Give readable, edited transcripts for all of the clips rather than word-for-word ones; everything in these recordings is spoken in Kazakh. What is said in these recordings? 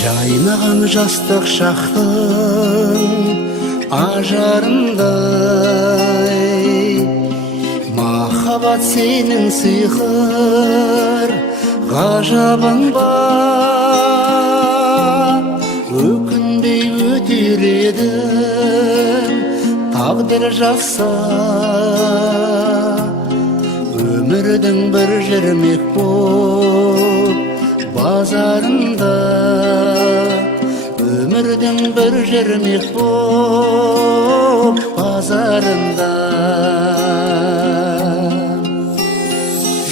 Жайнаған жастық шақтың ажарындай, махаббат сенің сиқыр ғажабың бар. Өкінбей өтер едім тағдыр жазса, өмірдің бір жүрмек боп базарында, өмірдің бір жүрмек боп базарында.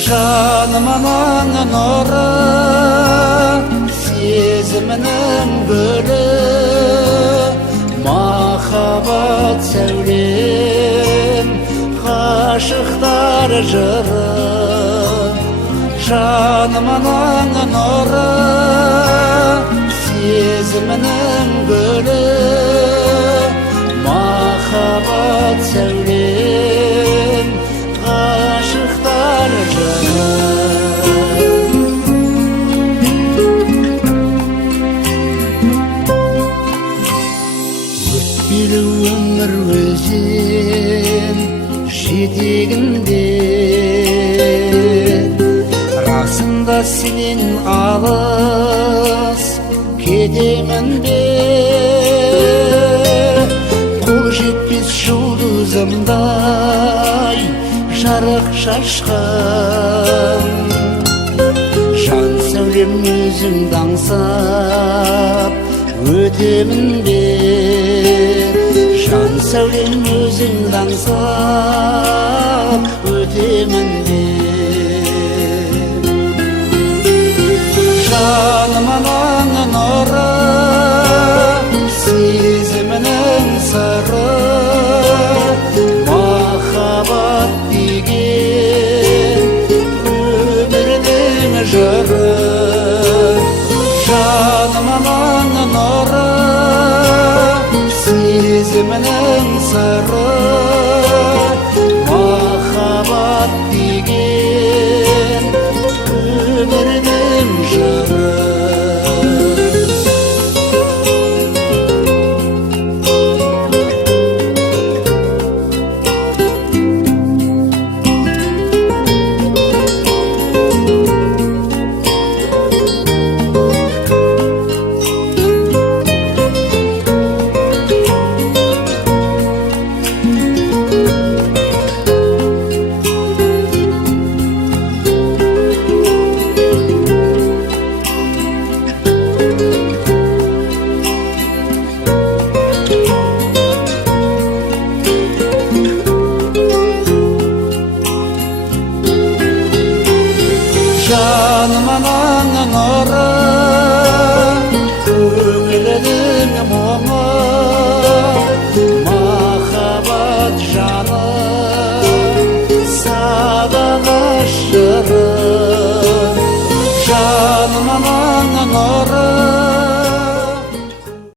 Жанымның нұры, сезімнің гүлі, махаббат сәулем, ғашықтар жыры. Жанымның нұры, сезімнің гүлі, махаббат сәулем, ғашықтар жыры. Өтпелі өмір өзен жетегінде, расында сенен алыс кетемін бе? Қол жетпес жұлдызымдай жарық шашқан, жан сәулем өзіңді аңсап өтемін бе? Жан сәулем өзіңді аңсап өтемін бе? Жанымның нұры, сезімнің сыры, махаббат деген өмірдің жыры. Жанымның нұры, сезімнің сыры, махаббат деген өмірдің жыры. Жанымның нұры, көңілдің мұңы, махаббат жаны, садаға жыры.